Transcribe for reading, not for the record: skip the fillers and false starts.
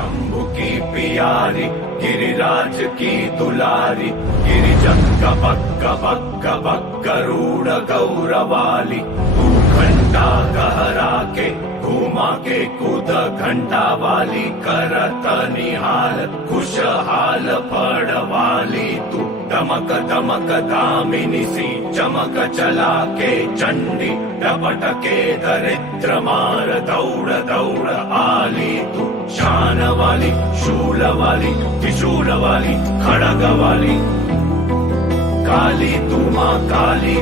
शंभु की पियारी गिरिराज की दुलारी गिरिजंग बक्क बक्क बक्क रूढ़ गौरवाली तू घंटा गहरा के घुमा के कूद घंटा वाली करत निहाल खुशहाल पड़वाली तू दमक दमक दामिनी सी चमक चला के चंडी डपट के दरिद्र मार दौड़ दौड़ आली तू शान वाली शूल वाली त्रिशूल वाली खड़ग वाली काली तू माँ काली